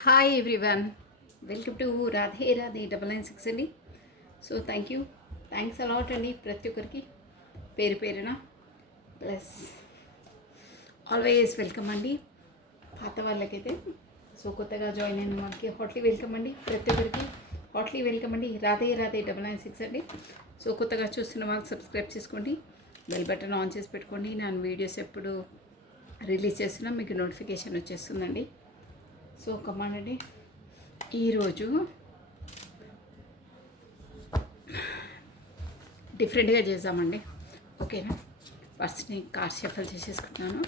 Hi everyone, welcome to Radhe Radhe 996 అండి. So thanks a lot అండి ప్రతి ఒక్కరికి పేరు పేరున. ప్లస్ ఆల్వేస్ వెల్కమ్ అండి పాత వాళ్ళకైతే. సో కొత్తగా జాయిన్ అయిన వాళ్ళకి హాట్లీ వెల్కమ్ అండి, ప్రతి ఒక్కరికి హాట్లీ వెల్కమ్ అండి. రాధే రాధే 996 అండి. సో కొత్తగా చూస్తున్న వాళ్ళకి సబ్స్క్రైబ్ చేసుకోండి, బెల్ బటన్ ఆన్ చేసి పెట్టుకోండి. నేను వీడియోస్ ఎప్పుడు రిలీజ్ చేస్తున్నా మీకు నోటిఫికేషన్ వచ్చేస్తుందండి. సో కమాండ్ అండి, ఈరోజు డిఫరెంట్గా చేద్దామండి. ఓకేనా? ఫస్ట్ని కార్ షఫల్ చేసేసుకుంటున్నాను.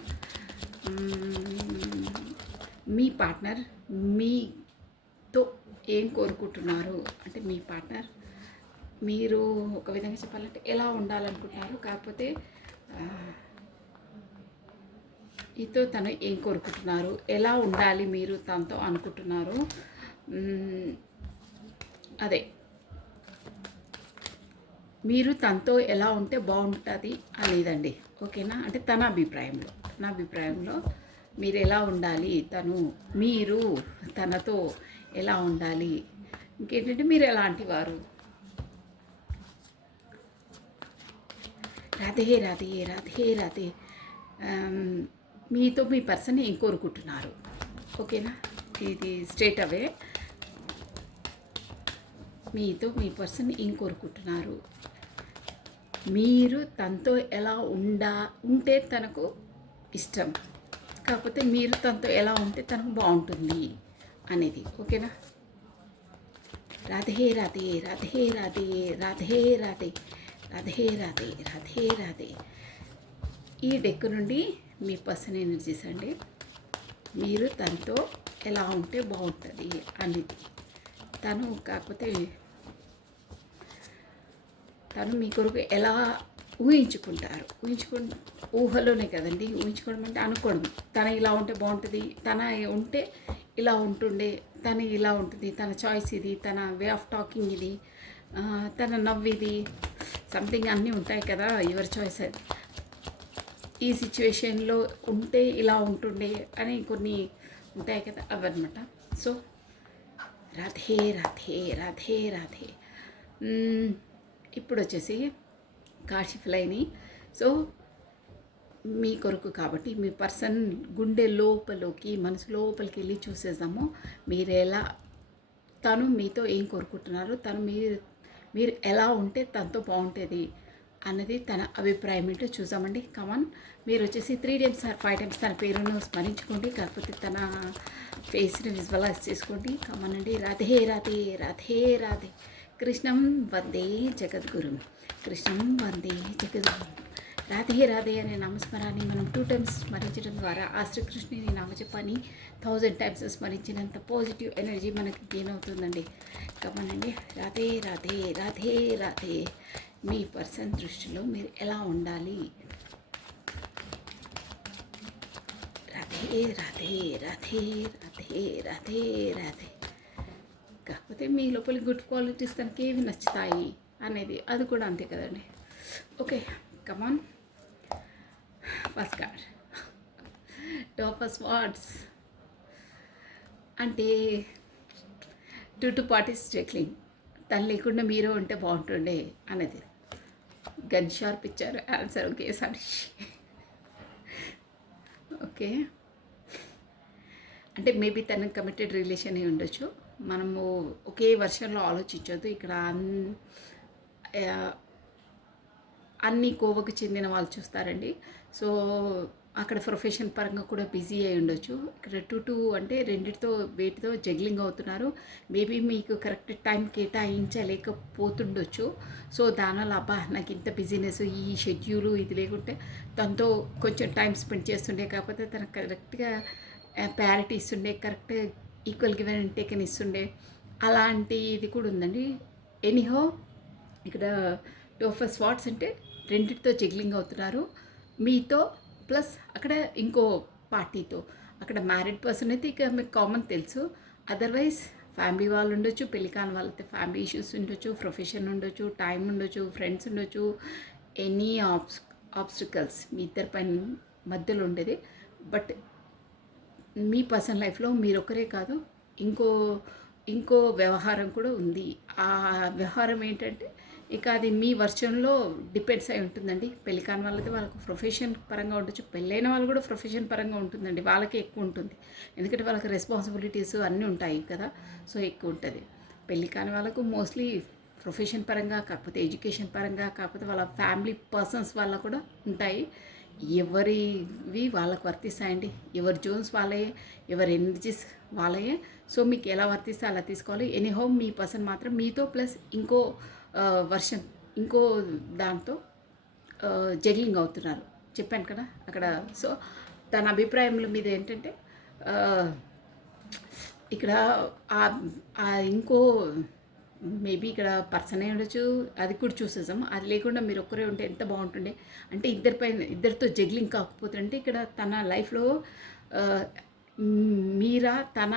మీ పార్ట్నర్ మీతో ఏం కోరుకుంటున్నారు అంటే, మీ పార్ట్నర్ మీరు ఒక విధంగా చెప్పాలంటే ఎలా ఉండాలనుకుంటున్నారు, కాకపోతే మీతో తను ఏం కోరుకుంటున్నారు, ఎలా ఉండాలి మీరు తనతో అనుకుంటున్నారు, అదే మీరు తనతో ఎలా ఉంటే బాగుంటుంది అనేదండి. ఓకేనా? అంటే తన అభిప్రాయంలో మీరు ఎలా ఉండాలి, మీరు తనతో ఎలా ఉండాలి, ఇంకేంటంటే మీరు ఎలాంటి వారు. రాధే రాధే రాధే రాధే. మీతో మీ పర్సన్ ఏం కోరుకుంటున్నారు. ఓకేనా? ఇది స్ట్రేట్ అవే మీతో మీ పర్సన్ ఏం కోరుకుంటున్నారు, మీరు తనతో ఎలా ఉంటే తనకు ఇష్టం, కాకపోతే మీరు తనతో ఎలా ఉంటే తనకు బాగుంటుంది అనేది. ఓకేనా? రాధే రాధే రాధే రాధే రాధే రాధే రాధే రాధే రాధే రాధే. ఈ డెక్ నుండి మీ పర్సన్ ఎనర్జీస్ అండి, మీరు తనతో ఎలా ఉంటే బాగుంటుంది అనేది. కాకపోతే తను మీ కొరకు ఎలా ఊహించుకుంటారు. ఊహలోనే కదండి, ఊహించుకోవడం అంటే అనుకోవడం. తను ఇలా ఉంటే బాగుంటుంది, తన ఉంటే ఇలా ఉంటుండే, తను ఇలా ఉంటుంది, తన చాయిస్ ఇది, తన వే ఆఫ్ టాకింగ్ ఇది, తన నవ్విది, సంథింగ్ అన్నీ ఉంటాయి కదా. Your choice. ఈ సిచ్యువేషన్లో ఉంటే ఇలా ఉంటుండే అని కొన్ని ఉంటాయి కదా, అవన్నమాట. సో రాధే రాధే రాధే రాధే. ఇప్పుడు వచ్చేసి కాశీఫ్లైని. సో మీ కొరకు కాబట్టి మీ పర్సన్ గుండె లోపలికి, మనసు లోపలికి వెళ్ళి చూసేద్దాము. తను మీతో ఏం కోరుకుంటున్నారు, మీరు ఎలా ఉంటే తనతో బాగుంటుంది అన్నది తన అభిప్రాయం ఏంటో చూసామండి. కమాన్, మీరు వచ్చేసి 3 times or 5 times తన పేరును స్మరించుకోండి, కాకపోతే తన ఫేస్ని విజువలైజ్ చేసుకోండి. కమాన్ అండి. రాధే రాధే రాధే రాధే. కృష్ణం వందే జగద్గురు, కృష్ణం వందే జగద్గురు. రాధే రాధే అనే నామస్మరాన్ని మనం 2 times స్మరించడం ద్వారా ఆ శ్రీకృష్ణుని నామజపాన్ని 1000 times స్మరించినంత పాజిటివ్ ఎనర్జీ మనకి గెయిన్ అవుతుందండి. కమనండి. రాధే రాధే రాధే రాధే. మీ పర్సన్ దృష్టిలో మీరు ఎలా ఉండాలి. రాధే రాధే రాధే రాధే రాధే రాధే. కాకపోతే మీ లోపల గుడ్ క్వాలిటీస్ తనకి ఏవి నచ్చుతాయి అనేది, అది కూడా అంతే కదండి. Okay, come on. First card top of swords అంటే 2 parties జగ్లింగ్. తను లేకుండా మీరు ఉంటే బాగుంటుండే అనేది. గన్ షార్ప్ ఇచ్చారు ఆన్సర్ ఒకేసారి. ఓకే, అంటే మేబీ తన కమిటెడ్ రిలేషన్ అయి ఉండొచ్చు. మనము ఒకే వర్షన్లో ఆలోచించొద్దు ఇక్కడ. అన్ని కోవకు చెందిన వాళ్ళు చూస్తారండి. సో అక్కడ ప్రొఫెషన్ పరంగా కూడా బిజీ అయి ఉండొచ్చు. ఇక్కడ 2 అంటే వేటితో జగ్లింగ్ అవుతున్నారు. మేబీ మీకు కరెక్ట్ టైం కేటాయించలేకపోతుండొచ్చు. సో దానివల్ల అబ్బా నాకు ఇంత బిజీనెస్, ఈ షెడ్యూలు ఇది లేకుంటే తనతో కొంచెం టైం స్పెండ్ చేస్తుండే, కాకపోతే తనకు కరెక్ట్గా ప్రయారిటీ ఇస్తుండే, correct equal given and taken ఇస్తుండే, అలాంటి ఇది కూడా ఉందండి. ఎనీహో ఇక్కడ 2 of Swords అంటే రెండిటితో జగ్లింగ్ అవుతున్నారు. మీతో ప్లస్ అక్కడ ఇంకో పార్టీతో. అక్కడ మ్యారీడ్ పర్సన్ అయితే ఇక మీకు కామన్ తెలుసు. అదర్వైజ్ ఫ్యామిలీ వాళ్ళు ఉండొచ్చు, పెళ్లి కాని వాళ్ళైతే ఫ్యామిలీ ఇష్యూస్ ఉండొచ్చు, ప్రొఫెషన్ ఉండొచ్చు, టైం ఉండొచ్చు, ఫ్రెండ్స్ ఉండొచ్చు, ఎనీ ఆబ్స్టికల్స్ మీ ఇద్దరి పైన మధ్యలో ఉండేది. బట్ మీ పర్సనల్ లైఫ్లో మీరు ఒకరే కాదు, ఇంకో ఇంకో వ్యవహారం కూడా ఉంది. ఆ వ్యవహారం ఏంటంటే ఇక అది మీ వర్షన్లో డిపెండ్స్ అయి ఉంటుందండి. పెళ్లి కాని వాళ్ళది వాళ్ళకు ప్రొఫెషన్ పరంగా ఉండొచ్చు, పెళ్ళైన వాళ్ళు కూడా ప్రొఫెషన్ పరంగా ఉంటుందండి. వాళ్ళకే ఎక్కువ ఉంటుంది, ఎందుకంటే వాళ్ళకి రెస్పాన్సిబిలిటీస్ అన్నీ ఉంటాయి కదా, సో ఎక్కువ ఉంటుంది. పెళ్లి కాని వాళ్ళకు మోస్ట్లీ ప్రొఫెషన్ పరంగా, కాకపోతే ఎడ్యుకేషన్ పరంగా, కాకపోతే వాళ్ళ ఫ్యామిలీ పర్సన్స్ వల్ల కూడా ఉంటాయి. ఎవరివి వాళ్ళకు వర్తిస్తాయండి. ఎవరి జోన్స్ వాళ్ళయే, ఎవరి ఎనర్జీస్ వాళ్ళయే. సో మీకు ఎలా వర్తిస్తే అలా తీసుకోవాలి. ఎనీహౌ మీ పర్సన్ మాత్రం మీతో ప్లస్ ఇంకో వర్షన్, ఇంకో దాంతో జగ్లింగ్ అవుతున్నారు. చెప్పాను కదా అక్కడ. సో తన అభిప్రాయముల మీద ఏంటంటే ఇక్కడ ఇంకో మేబీ ఇక్కడ పర్సన్ అయి ఉండొచ్చు, అది కూడా చూసేసాం. అది లేకుండా మీరు ఒక్కరే ఉంటే ఎంత బాగుంటుండే. అంటే ఇద్దరితో జగ్లింగ్ కాకపోతుంటే ఇక్కడ తన లైఫ్లో మీరా తన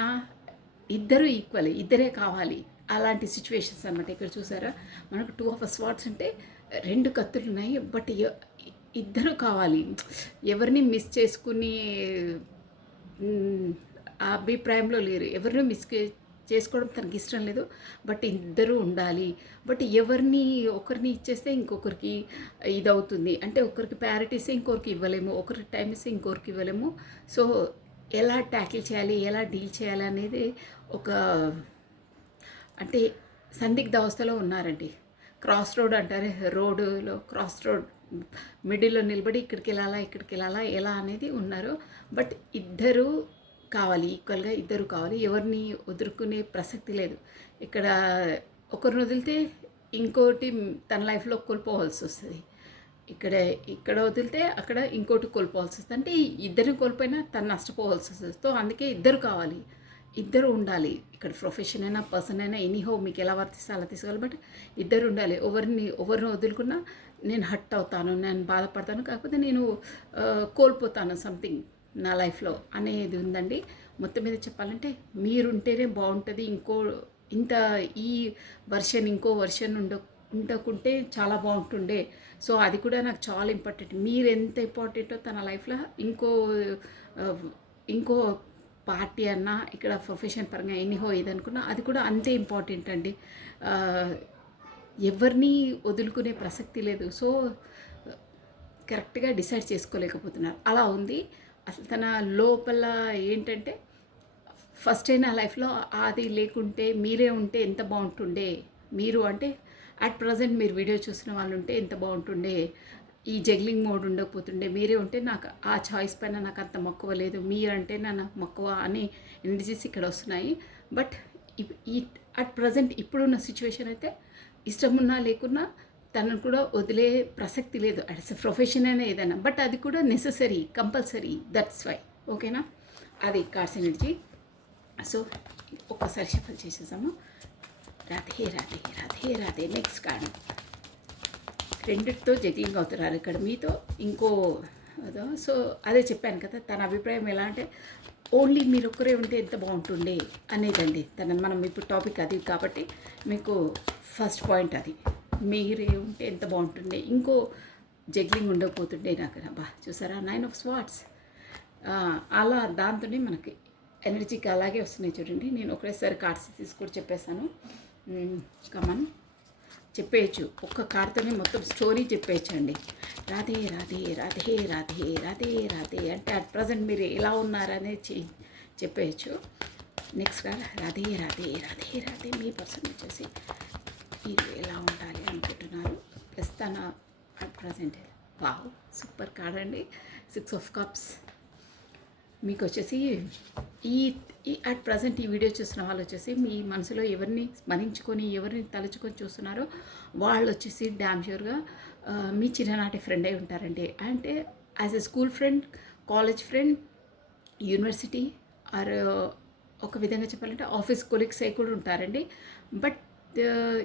ఇద్దరు ఈక్వల్, ఇద్దరే కావాలి అలాంటి సిచ్యువేషన్స్ అనమాట. ఇక్కడ చూసారా మనకు 2 ఆఫ్ స్వార్డ్స్ అంటే 2 కత్తులు ఉన్నాయి, బట్ ఇద్దరు కావాలి. ఎవరిని మిస్ చేసుకుని ఆ అభిప్రాయంలో లేరు. ఎవరిని మిస్ చేసుకోవడం తనకి ఇష్టం లేదు, బట్ ఇద్దరు ఉండాలి. బట్ ఒకరిని ఇచ్చేస్తే ఇంకొకరికి ఇది అవుతుంది. అంటే ఒకరికి ప్రయారిటీస్ ఇంకొకరికి ఇవ్వలేము, ఒకరికి టైం ఇస్తే ఇంకొకరికి ఇవ్వలేము. సో ఎలా ట్యాకిల్ చేయాలి, ఎలా డీల్ చేయాలి అనేది ఒక అంటే సందిగ్ధ అవస్థలో ఉన్నారండి. క్రాస్ రోడ్ అంటారే, రోడ్డులో క్రాస్ రోడ్ మిడిల్లో నిలబడి ఇక్కడికి వెళ్ళాలా ఎలా అనేది ఉన్నారు. బట్ ఇద్దరు కావాలి, ఈక్వల్గా ఇద్దరు కావాలి. ఎవరిని వదులుకునే ప్రసక్తి లేదు. ఇక్కడ ఒకరిని వదిలితే ఇంకోటి తన లైఫ్లో కోల్పోవాల్సి వస్తుంది. ఇక్కడ వదిలితే అక్కడ ఇంకోటి కోల్పోవాల్సి వస్తుంది. అంటే ఇద్దరిని కోల్పోయినా తను నష్టపోవాల్సి వస్తుంది. సో అందుకే ఇద్దరు కావాలి, ఇద్దరు ఉండాలి. ఇక్కడ ప్రొఫెషన్ అయినా పర్సన్ అయినా ఎనీహో మీకు ఎలా వర్తిస్తే అలా తీసుకోవాలి. బట్ ఇద్దరు ఉండాలి. ఎవరిని వదులుకున్నా నేను హర్ట్ అవుతాను, నేను బాధపడతాను, కాకపోతే నేను కోల్పోతాను సంథింగ్ నా లైఫ్లో అనేది ఉందండి. మొత్తం మీద చెప్పాలంటే మీరుంటేనే బాగుంటుంది. ఈ వర్షన్ ఇంకో వర్షన్ ఉండకుంటే చాలా బాగుంటుండే. సో అది కూడా నాకు చాలా ఇంపార్టెంట్. మీరు ఎంత ఇంపార్టెంటో తన లైఫ్లో ఇంకో పార్టీ అన్నా, ఇక్కడ ప్రొఫెషన్ పరంగా ఎనీహో ఏదనుకున్నా అది కూడా అంతే ఇంపార్టెంట్ అండి. ఎవరిని వదులుకునే ప్రసక్తి లేదు. సో కరెక్ట్గా డిసైడ్ చేసుకోలేకపోతున్నారు, అలా ఉంది. అసలు తన లోపల ఏంటంటే ఫస్ట్ అయిన లైఫ్లో అది లేకుంటే మీరే ఉంటే ఎంత బాగుంటుండే. మీరు అంటే అట్ ప్రజెంట్ మీరు వీడియో చూసిన వాళ్ళు ఉంటే ఎంత బాగుంటుండే. ఈ జగ్లింగ్ మోడ్ ఉండకపోతుండే. మీరే ఉంటే నాకు ఆ చాయిస్ పైన నాకు అంత మక్కువ లేదు, మీరంటే నాకు మక్కువ అని ఎనర్జీస్ ఇక్కడ వస్తున్నాయి. బట్ ఈ అట్ ప్రజెంట్ ఇప్పుడున్న సిచ్యువేషన్ అయితే ఇష్టమున్నా లేకున్నా తనను కూడా వదిలే ప్రసక్తి లేదు. అట్స్ ప్రొఫెషన్ అయినా ఏదైనా, బట్ అది కూడా నెససరీ, కంపల్సరీ. That's why. ఓకేనా, అది కార్డ్స్ ఎనర్జీ. సో ఒక్కసారి షఫల్ చేసేసాము. రాధే రాధే రాధే రాధే. Next card. రెండిటితో జగ్లింగ్ అవుతున్నారు ఇక్కడ మీతో ఇంకో అదో. సో అదే చెప్పాను కదా, తన అభిప్రాయం ఎలా అంటే ఓన్లీ మీరు ఒక్కరే ఉంటే ఎంత బాగుంటుండే అనేదండి. మనం ఇప్పుడు టాపిక్ అది కాబట్టి మీకు ఫస్ట్ పాయింట్ అది. మీరే ఉంటే ఎంత బాగుంటుండే, ఇంకో జగ్లింగ్ ఉండకపోతుండే నాకు. చూసారా 9 ఆఫ్ స్వార్డ్స్. అలా దాంతోనే మనకి ఎనర్జీకి అలాగే వస్తున్నాయి చూడండి. నేను ఒకటేసారి కార్డ్స్ తీసుకొని చెప్పేశాను. కమన్ చెప్పేయచ్చు, ఒక్క కార్డ్తోనే మొత్తం స్టోరీ చెప్పేయచ్చు అండి. రాధే రాధే రాధే రాధే రాధే రాధే అంటే అట్ ప్రజెంట్ మీరు ఎలా ఉన్నారనేది చెప్పేయచ్చు. Next card Radhe Radhe Radhe Radhe. మీ పర్సన్ వచ్చేసి మీరు ఎలా ఉండాలి అనుకుంటున్నారు, ప్లస్ తన at present. Wow, super card అండి. 6 ఆఫ్ కప్స్. మీకు వచ్చేసి ఈ అట్ ప్రజెంట్ ఈ వీడియో చూసిన వాళ్ళు వచ్చేసి మీ మనసులో ఎవరిని స్మరించుకొని ఎవరిని తలుచుకొని చూస్తున్నారో వాళ్ళు వచ్చేసి డ్యామ్ ష్యూర్గా మీ చిన్ననాటి ఫ్రెండ్ అయి ఉంటారండి. అంటే as a school friend, college friend, university or ఒక విధంగా చెప్పాలంటే ఆఫీస్ కొలీగ్స్ అయి కూడా ఉంటారండి. బట్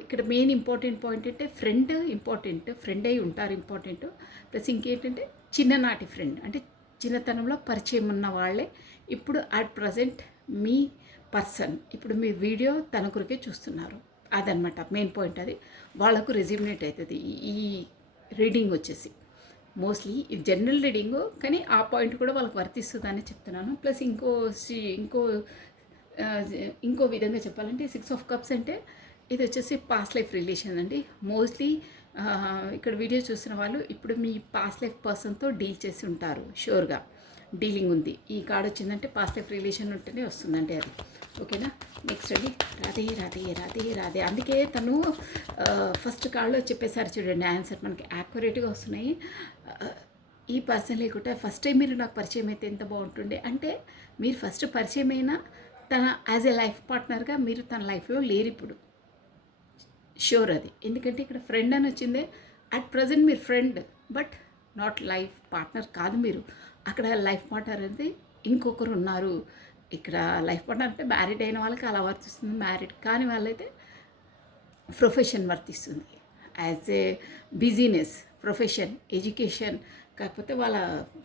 ఇక్కడ మెయిన్ ఇంపార్టెంట్ పాయింట్ అంటే ఫ్రెండ్ ఇంపార్టెంట్, ఫ్రెండ్ అయి ఉంటారు ఇంపార్టెంట్. ప్లస్ ఇంకేంటంటే చిన్ననాటి ఫ్రెండ్, అంటే చిన్నతనంలో పరిచయం ఉన్న వాళ్ళే ఇప్పుడు అట్ ప్రజెంట్ మీ పర్సన్. ఇప్పుడు మీ వీడియో తన కొరకే చూస్తున్నారు, అదనమాట మెయిన్ పాయింట్. అది వాళ్ళకు రెజ్యూమినేట్ అవుతుంది ఈ రీడింగ్ వచ్చేసి. మోస్ట్లీ ఇది జనరల్ రీడింగు, కానీ ఆ పాయింట్ కూడా వాళ్ళకి వర్తిస్తుందని చెప్తున్నాను. ప్లస్ ఇంకో ఇంకో విధంగా చెప్పాలంటే 6 ఆఫ్ కప్స్ అంటే ఇది వచ్చేసి పాస్ట్ లైఫ్ రిలేషన్ అండి. మోస్ట్లీ ఇక్కడ వీడియో చూసిన వాళ్ళు ఇప్పుడు మీ పాస్ట్ లైఫ్ పర్సన్తో డీల్ చేసి ఉంటారు షూర్గా. డీలింగ్ ఉంది. ఈ కార్డ్ వచ్చిందంటే పాస్ట్ లైఫ్ రిలేషన్ ఉంటేనే వస్తుందంటే అది. ఓకేనా? నెక్స్ట్ అండి, రాధే రాధే రాధే రాధే. అందుకే తను ఫస్ట్ కార్డ్లో చెప్పేసారు చూడండి ఆన్సర్, మనకి యాక్యురేట్గా వస్తున్నాయి. ఈ పర్సన్ లేకుంటే ఫస్ట్ టైం మీరు నాకు పరిచయం అయితే ఎంత బాగుంటుండే అంటే, మీరు ఫస్ట్ పరిచయం అయినా తన యాజ్ ఏ లైఫ్ పార్ట్నర్గా మీరు తన లైఫ్లో లేరు ఇప్పుడు. షూర్ అది. ఎందుకంటే ఇక్కడ ఫ్రెండ్ అని వచ్చిందే. అట్ ప్రజెంట్ మీరు friend, but not life partner కాదు మీరు. అక్కడ లైఫ్ పార్ట్నర్ అనేది ఇంకొకరు ఉన్నారు. ఇక్కడ లైఫ్ పార్ట్నర్ అంటే మ్యారీడ్ అయిన వాళ్ళకి అలా వర్తిస్తుంది, మ్యారీడ్ కాని వాళ్ళైతే ప్రొఫెషన్ వర్తిస్తుంది. As a business, profession, education, కాకపోతే వాళ్ళ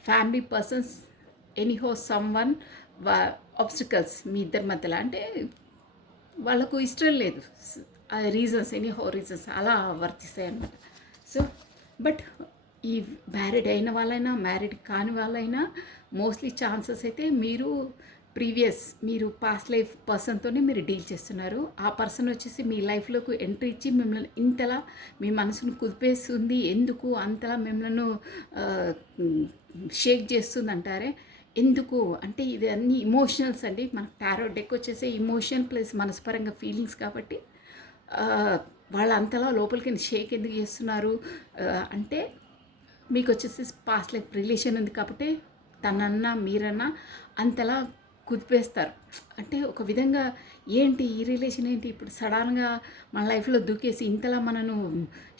family persons anyhow someone obstacles మీ ఇద్దరి మధ్యలో అంటే వాళ్ళకు ఇష్టం లేదు, రీజన్స్ ఎనీహో రీజన్స్ అలా వర్తిస్తాయి అన్నమాట. సో బట్ ఈ మ్యారీడ్ అయిన వాళ్ళైనా మ్యారీడ్ కాని వాళ్ళైనా మోస్ట్లీ ఛాన్సెస్ అయితే మీరు పాస్ట్ లైఫ్ పర్సన్తోనే మీరు డీల్ చేస్తున్నారు. ఆ పర్సన్ వచ్చేసి మీ లైఫ్లోకి ఎంట్రీ ఇచ్చి మిమ్మల్ని ఇంతలా మీ మనసును కుదిపేస్తుంది, ఎందుకు అంతలా మిమ్మల్ని షేక్ చేస్తుంది అంటారే. ఎందుకు అంటే ఇది అన్ని ఇమోషనల్స్ అండి. మనకు టారో డెక్ వచ్చేసి ఇమోషన్ ప్లస్ మనస్పరంగా ఫీలింగ్స్ కాబట్టి వాళ్ళు అంతలా లోపలికి షేక్ ఎందుకు చేస్తున్నారు అంటే మీకు వచ్చేసి పాస్ట్ లైఫ్ రిలేషన్ ఉంది కాబట్టి తనన్నా మీరన్నా అంతలా కుదిపేస్తారు. అంటే ఒక విధంగా ఏంటి ఈ రిలేషన్ ఏంటి ఇప్పుడు సడన్గా మన లైఫ్లో దూకేసి ఇంతలా మనను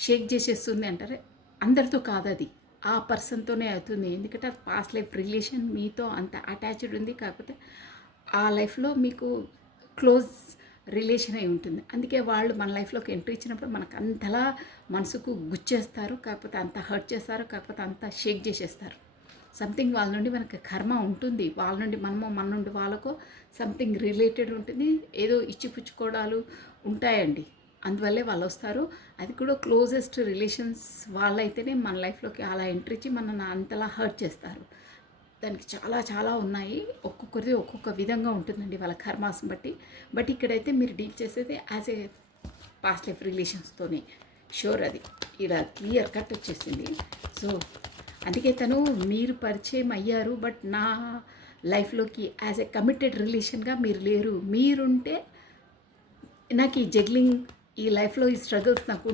షేక్ చేసేస్తుంది అంటారే. అందరితో కాదు, అది ఆ పర్సన్తోనే అవుతుంది. ఎందుకంటే అది పాస్ట్ లైఫ్ రిలేషన్ మీతో అంత అటాచ్డ్ ఉంది. కాకపోతే ఆ లైఫ్లో మీకు క్లోజ్ రిలేషన్ అయి ఉంటుంది. అందుకే వాళ్ళు మన లైఫ్లోకి ఎంట్రీ ఇచ్చినప్పుడు మనకు అంతలా మనసుకు గుచ్చేస్తారు, కాకపోతే అంత హర్ట్ చేస్తారు, కాకపోతే అంత షేక్ చేసేస్తారు. సంథింగ్ వాళ్ళ నుండి మనకు కర్మ ఉంటుంది, వాళ్ళ నుండి మనమో మన నుండి వాళ్ళకో సంథింగ్ రిలేటెడ్ ఉంటుంది, ఏదో ఇచ్చిపుచ్చుకోవడాలు ఉంటాయండి. అందువల్లే వాళ్ళు వస్తారు. అది కూడా క్లోజెస్ట్ రిలేషన్స్ వాళ్ళైతేనే మన లైఫ్లోకి అలా ఎంట్రీ ఇచ్చి మనల్ని అంతలా హర్ట్ చేస్తారు. దానికి చాలా చాలా ఉన్నాయి, ఒక్కొక్కరిది ఒక్కొక్క విధంగా ఉంటుందండి వాళ్ళ కర్మాసం బట్టి. బట్ ఇక్కడైతే మీరు డీల్ చేసేది యాజ్ ఏ పాస్ట్ లైఫ్ రిలేషన్స్తోనే షూర్. అది ఇక్కడ క్లియర్ కట్ వచ్చేసింది. సో అందుకే తను మీరు పరిచయం అయ్యారు, బట్ నా లైఫ్లోకి యాజ్ ఏ కమిటెడ్ రిలేషన్గా మీరు లేరు. మీరుంటే నాకు ఈ జగ్లింగ్, ఈ లైఫ్లో ఈ స్ట్రగుల్స్ నాకు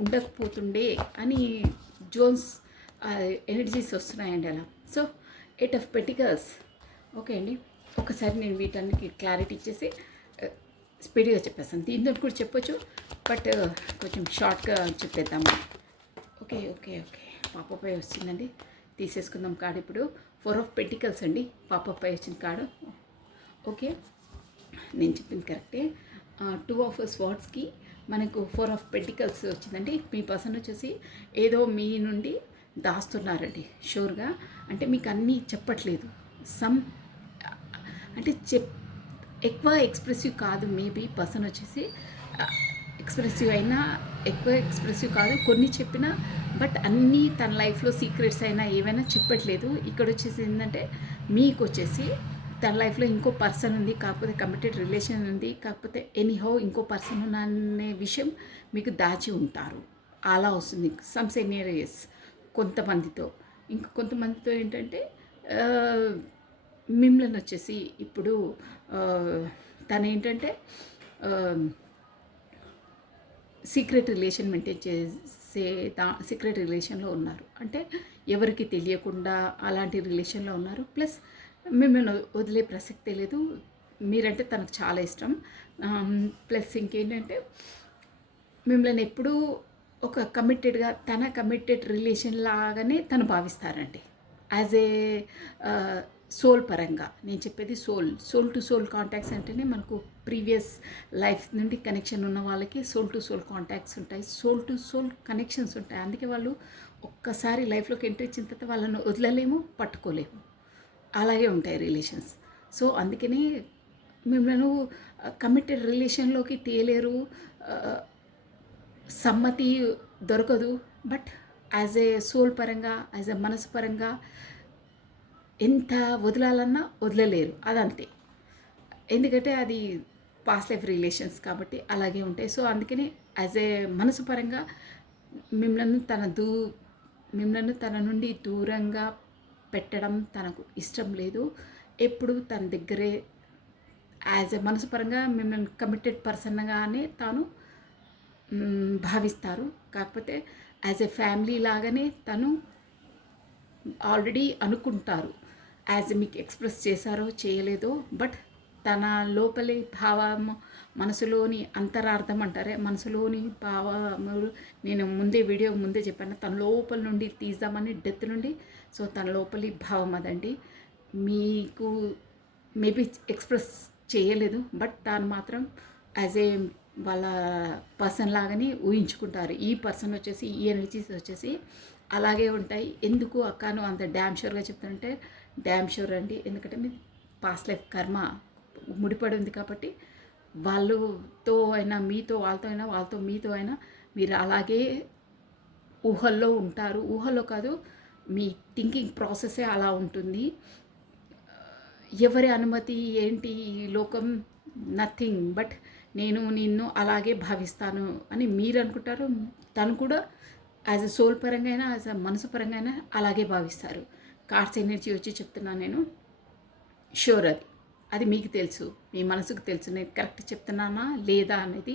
ఉండకపోతుండే అని జోన్స్ ఎనర్జీస్ వస్తున్నాయండి అలా. So 8 of pentacles. ఓకే అండి, ఒకసారి నేను వీటన్నికి క్లారిటీ ఇచ్చేసి స్పీడ్గా చెప్పేస్తాను. దీంతో కూడా చెప్పొచ్చు, బట్ కొంచెం షార్ట్గా చెప్పేద్దాము. ఓకే ఓకే ఓకే పాపపై వచ్చిందండి, తీసేసుకుందాం కార్డు ఇప్పుడు. 4 ఆఫ్ పెంటికల్స్ అండి, పాపపై వచ్చిన కార్డు. ఓకే, నేను చెప్పింది కరెక్టే. 2 ఆఫ్ స్వార్డ్స్కి మనకు 4 ఆఫ్ పెంటికల్స్ వచ్చిందండి. మీ పర్సన్ వచ్చేసి ఏదో మీ నుండి దాస్తున్నారండి షూర్గా. అంటే మీకు అన్నీ చెప్పట్లేదు, సమ్ అంటే ఎక్కువ ఎక్స్ప్రెసివ్ కాదు. మేబీ పర్సన్ వచ్చేసి ఎక్స్ప్రెసివ్ అయినా ఎక్కువ ఎక్స్ప్రెసివ్ కాదు, కొన్ని చెప్పినా బట్ అన్నీ తన లైఫ్లో సీక్రెట్స్ అయినా ఏవైనా చెప్పట్లేదు. ఇక్కడ వచ్చేసి ఏంటంటే మీకు వచ్చేసి తన లైఫ్లో ఇంకో పర్సన్ ఉంది, కాకపోతే కమిటెడ్ రిలేషన్ ఉంది, కాకపోతే ఎనీహౌ ఇంకో పర్సన్ అనే విషయం మీకు దాచి ఉంటారు. అలా వస్తుంది సమ్ సెనేరియస్ కొంతమందితో. ఇంకా కొంతమందితో ఏంటంటే మిమ్మల్ని వచ్చేసి ఇప్పుడు తను ఏంటంటే సీక్రెట్ రిలేషన్ మెయింటైన్ చేసే సీక్రెట్ రిలేషన్లో ఉన్నారు. అంటే ఎవరికి తెలియకుండా అలాంటి రిలేషన్లో ఉన్నారు. ప్లస్ మిమ్మల్ని వదిలే ప్రసక్తే లేదు. మీరంటే తనకు చాలా ఇష్టం. ప్లస్ ఇంకేంటంటే మిమ్మల్ని ఎప్పుడూ ఒక కమిటెడ్గా, తన కమిటెడ్ రిలేషన్ లాగానే తను భావిస్తారండి. యాజ్ ఏ సోల్ పరంగా నేను చెప్పేది, సోల్ టు సోల్ కాంటాక్ట్స్ అంటేనే మనకు ప్రీవియస్ లైఫ్ నుండి కనెక్షన్ ఉన్న వాళ్ళకి సోల్ టు సోల్ కాంటాక్ట్స్ ఉంటాయి, సోల్ టు సోల్ కనెక్షన్స్ ఉంటాయి. అందుకే వాళ్ళు ఒక్కసారి లైఫ్లోకి ఎంట్రీ ఇచ్చిన తర్వాత వాళ్ళను వదలలేము, పట్టుకోలేము, అలాగే ఉంటాయి రిలేషన్స్. సో అందుకని మిమ్మల్ని కమిటెడ్ రిలేషన్లోకి తేలేరు, సమ్మతి దొరకదు. బట్ యాజ్ ఏ సోల్ పరంగా, యాజ్ ఏ మనసు పరంగా ఎంత వదలాలన్నా వదలలేరు, అదంతే. ఎందుకంటే అది పాస్ట్ లైఫ్ రిలేషన్స్ కాబట్టి అలాగే ఉంటాయి. సో అందుకని యాజ్ ఏ మనసు పరంగా మిమ్మల్ని మిమ్మల్ని తన నుండి దూరంగా పెట్టడం తనకు ఇష్టం లేదు. ఎప్పుడు తన దగ్గరే యాజ్ ఎ మనసు పరంగా మిమ్మల్ని కమిటెడ్ పర్సన్గానే తాను భావిస్తారు. కాకపోతే యాజ్ ఎ ఫ్యామిలీ లాగానే తను ఆల్రెడీ అనుకుంటారు. యాజ్ మీకు ఎక్స్ప్రెస్ చేశారో చేయలేదో, బట్ తన లోపలి భావము, మనసులోని అంతరార్థం అంటారే, మనసులోని భావములు నేను వీడియో ముందే చెప్పాను, తన లోపల నుండి తీద్దామని డెత్ నుండి. సో తన లోపలి భావం అదండి. మీకు మేబీ ఎక్స్ప్రెస్ చేయలేదు, బట్ తాను మాత్రం యాజ్ ఏ వాళ్ళ పర్సన్ లాగానే ఊహించుకుంటారు. ఈ పర్సన్ వచ్చేసి, ఈ ఎనర్జీస్ వచ్చేసి అలాగే ఉంటాయి. ఎందుకు అక్కను అంత డ్యామ్ షూర్గా చెప్తుంటే, డ్యామ్ షూర్ అండి. ఎందుకంటే మీ పాస్ట్ లైఫ్ కర్మ ముడిపడి ఉంది కాబట్టి, వాళ్ళతో అయినా మీతో, వాళ్ళతో మీతో అయినా మీరు అలాగే ఊహల్లో ఉంటారు. ఊహల్లో కాదు, మీ థింకింగ్ ప్రాసెసే అలా ఉంటుంది. ఎవరి అనుమతి ఏంటి ఈ లోకం, నథింగ్ బట్ నేను నిన్ను అలాగే భావిస్తాను అని మీరు అనుకుంటారు. తను కూడా యాజ్ ఎ సోల్ పరంగా అయినా, యాజ్ ఎ మనసు పరంగా అయినా అలాగే భావిస్తారు. కార్డ్స్ ఎనర్జీ వచ్చి చెప్తున్నాను నేను, షూర్ అది మీకు తెలుసు, మీ మనసుకు తెలుసు. నేను కరెక్ట్ చెప్తున్నానా లేదా అనేది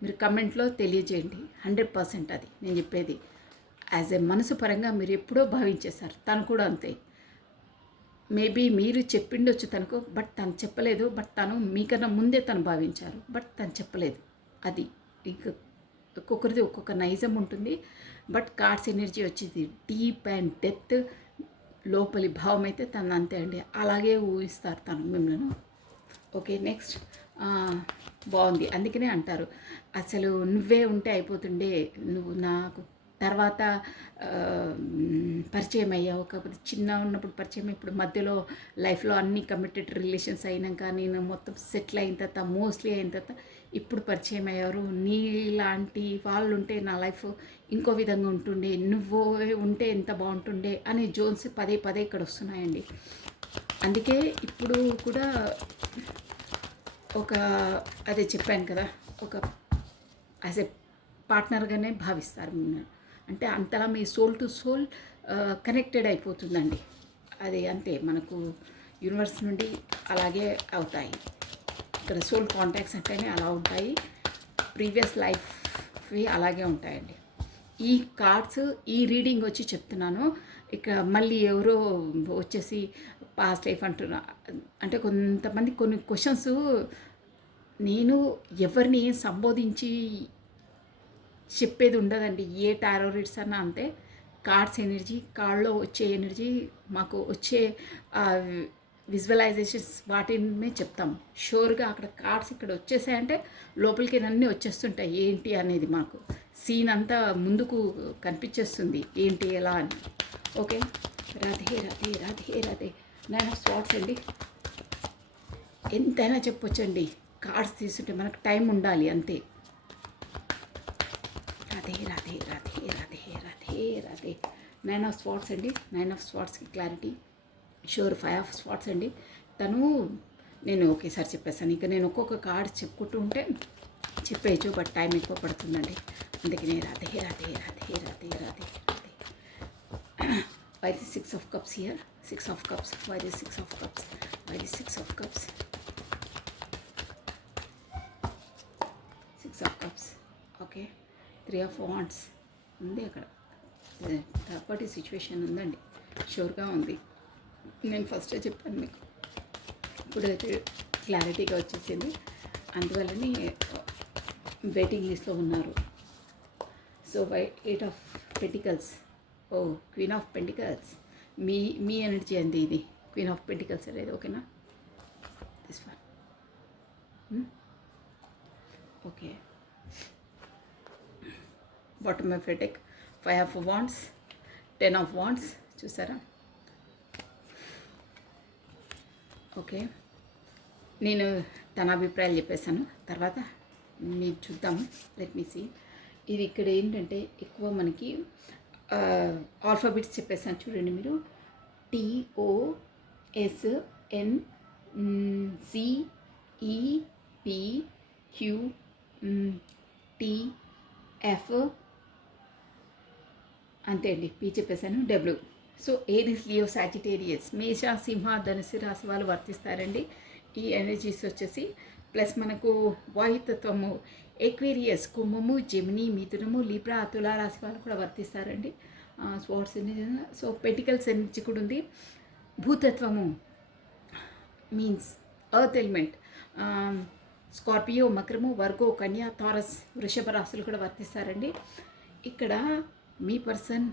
మీరు కమెంట్లో తెలియజేయండి. 100% అది నేను చెప్పేది యాజ్ ఎ మనసు పరంగా మీరు ఎప్పుడో భావించేశారు. తను కూడా అంతే. మేబీ మీరు చెప్పిండొచ్చు తనకు, బట్ తను చెప్పలేదు. బట్ తను మీకన్నా ముందే తను భావించారు, బట్ తను చెప్పలేదు. అది ఇక ఒక్కొక్కరిది ఒక్కొక్క నైజం ఉంటుంది. బట్ కార్డ్స్ ఎనర్జీ వచ్చేది డీప్ అండ్ డెప్త్ లోపలి భావం అయితే తను అంతే అండి. అలాగే ఊహిస్తారు తను మిమ్మల్ని. ఓకే, నెక్స్ట్ బాగుంది. అందుకనే అంటారు, అసలు నువ్వే ఉంటే అయిపోతుండే, నువ్వు నాకు తర్వాత పరిచయం అయ్యావు. కాకపోతే చిన్న ఉన్నప్పుడు పరిచయం, ఇప్పుడు మధ్యలో లైఫ్లో అన్ని కమిటెడ్ రిలేషన్స్ అయినాక, నేను మొత్తం సెటిల్ అయిన తర్వాత, మోస్ట్లీ అయిన తర్వాత ఇప్పుడు పరిచయం అయ్యారు. నీలాంటి వాళ్ళు ఉంటే నా లైఫ్ ఇంకో విధంగా ఉంటుండే, నువ్వు ఉంటే ఎంత బాగుంటుండే అనే జోన్స్ పదే పదే ఇక్కడ వస్తున్నాయండి. అందుకే ఇప్పుడు కూడా ఒక అదే చెప్పాను కదా, ఒక యాజ్ ఎ పార్ట్నర్గానే భావిస్తారు మిమ్మల్ని. అంటే అంతలా మీ సోల్ టు సోల్ కనెక్టెడ్ అయిపోతుందండి. అది అంతే, మనకు యూనివర్స్ నుండి అలాగే అవుతాయి. ఇక్కడ సోల్ కాంటాక్ట్స్ అంటేనే అలా ఉంటాయి. ప్రీవియస్ లైఫ్వి అలాగే ఉంటాయండి. ఈ కార్డ్స్, ఈ రీడింగ్ వచ్చి చెప్తున్నాను. ఇక మళ్ళీ ఎవరో వచ్చేసి పాస్ట్ లైఫ్ అంటున్నా, అంటే కొంతమంది కొన్ని క్వశ్చన్స్ నేను ఎవరిని సంబోధించి చెప్పేది ఉండదండి. ఏ టారో రీడ్స్ అన్నా అంతే, కార్డ్స్ ఎనర్జీ, కార్డ్లో వచ్చే ఎనర్జీ, మాకు వచ్చే విజువలైజేషన్స్ వాటిని చెప్తాం. షూర్గా అక్కడ కార్డ్స్ ఇక్కడ వచ్చేసాయంటే లోపలికి అన్నీ వచ్చేస్తుంటాయి. ఏంటి అనేది మాకు సీన్ అంతా ముందుకు కనిపించేస్తుంది, ఏంటి ఎలా అని. ఓకే, రాధే రాధే రాధే రాధే. నేను స్వాట్స్ అండి, ఎంతైనా చెప్పొచ్చండి. కార్డ్స్ తీసుంటే మనకు టైం ఉండాలి అంతే. రాధే రాధే రాధే రాధే రాధే రాధే. 9 ఆఫ్ స్వాట్స్ అండి. 9 ఆఫ్ స్వాట్స్కి క్లారిటీ షూర్. 5 ఆఫ్ స్వాట్స్ అండి. తను నేను ఒకేసారి చెప్పేస్తాను. ఇక నేను ఒక్కొక్క కార్డ్ చెప్పుకుంటూ ఉంటే చెప్పేయచ్చు, బట్ టైం ఎక్కువ పడుతుందండి. అందుకనే Radhe Radhe Radhe Radhe Radhe Radhe. Why the 6 of cups here, 6 of cups. Why the 6 of cups, why the 6 of cups, 6 of cups. Okay, 3 of wands ఉంది అక్కడ. థర్డ్ పార్టీ సిచ్యువేషన్ ఉందండి, షూర్గా ఉంది. నేను ఫస్టే చెప్పాను మీకు, ఇప్పుడైతే క్లారిటీగా వచ్చేసింది. అందువల్లనే వెయిటింగ్ లిస్ట్లో ఉన్నారు. So 8 of pentacles. Oh, queen of pentacles. మీ ఎనర్జీ అండి ఇది, క్వీన్ ఆఫ్ పెంటికల్స్ అనేది. ఓకేనా, this one. Okay, bottom of headache, 5 of wands, 10 of wands. చూసారా? ఓకే, నేను తన అభిప్రాయాలు చెప్పేశాను. తర్వాత మీరు చూద్దాము, లెట్ మీ సీ. ఇది ఇక్కడ ఏంటంటే ఎక్కువ మనకి ఆల్ఫాబెట్స్ చెప్పేసాను చూడండి మీరు. TOSNCERT EPQTF అంతే అండి. పి చెప్పేసాను. W. So Aries, Leo, Sagittarius, మేష, సింహ, ధనుసు రాశి వాళ్ళు వర్తిస్తారండి ఈ ఎనర్జీస్ వచ్చేసి. ప్లస్ మనకు వాయుతత్వము ఎక్వేరియస్, కుంభము, జెమిని, మిథునము, లిబ్రా, తులా రాశి వాళ్ళు కూడా వర్తిస్తారండి. Sports energy. So pentacles energy కూడా ఉంది. భూతత్వము మీన్స్ ఎర్త్ ఎలిమెంట్, స్కార్పియో, మకరము, వర్గో, కన్యా, తారస్, వృషభ రాశులు కూడా వర్తిస్తారండి. ఇక్కడ మీ పర్సన్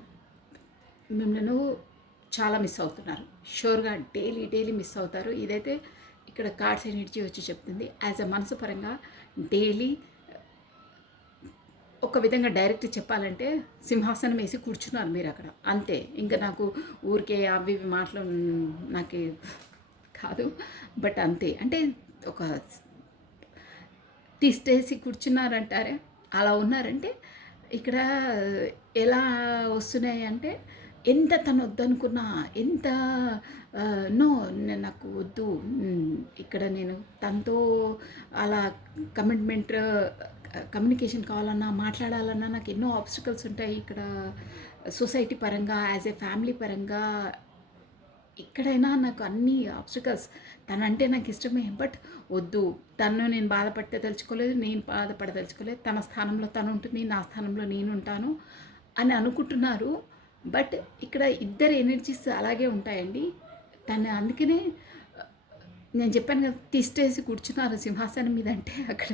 మిమ్మల్ని చాలా మిస్ అవుతున్నారు. షూర్గా డైలీ మిస్ అవుతారు. ఇదైతే ఇక్కడ కార్డ్స్ ఎనర్జీ వచ్చి చెప్తుంది. యాజ్ అ మనసు పరంగా డైలీ ఒక విధంగా డైరెక్ట్ చెప్పాలంటే సింహాసనం వేసి కూర్చున్నారు మీరు అక్కడ, అంతే. ఇంకా నాకు ఊరికే అవి ఇవి మాటలు నాకు కాదు, బట్ అంతే. అంటే ఒక తీసేసి కూర్చున్నారంటారే అలా ఉన్నారంటే ఇక్కడ ఎలా వస్తున్నాయి అంటే ఎంత తను వద్దనుకున్నా, ఎంత నో నాకు వద్దు, ఇక్కడ నేను తనతో అలా కమ్యూనికేషన్ కావాలన్నా, మాట్లాడాలన్నా నాకు ఎన్నో ఆబ్స్టికల్స్ ఉంటాయి ఇక్కడ. సొసైటీ పరంగా, యాజ్ ఏ ఫ్యామిలీ పరంగా, ఎక్కడైనా నాకు అన్ని ఆబ్స్టికల్స్. తనంటే నాకు ఇష్టమే, బట్ వద్దు, తను నేను బాధపడితే తెలుసుకోలేదు, నేను బాధపడదలుచుకోలేదు. తన స్థానంలో తను ఉంటుంది, నా స్థానంలో నేను ఉంటాను అని అనుకుంటున్నారు. బట్ ఇక్కడ ఇద్దరు ఎనర్జీస్ అలాగే ఉంటాయండి. తను అందుకనే నేను చెప్పాను కదా, తిష్టేసి కూర్చున్నారు సింహాసనం మీద అంటే అక్కడ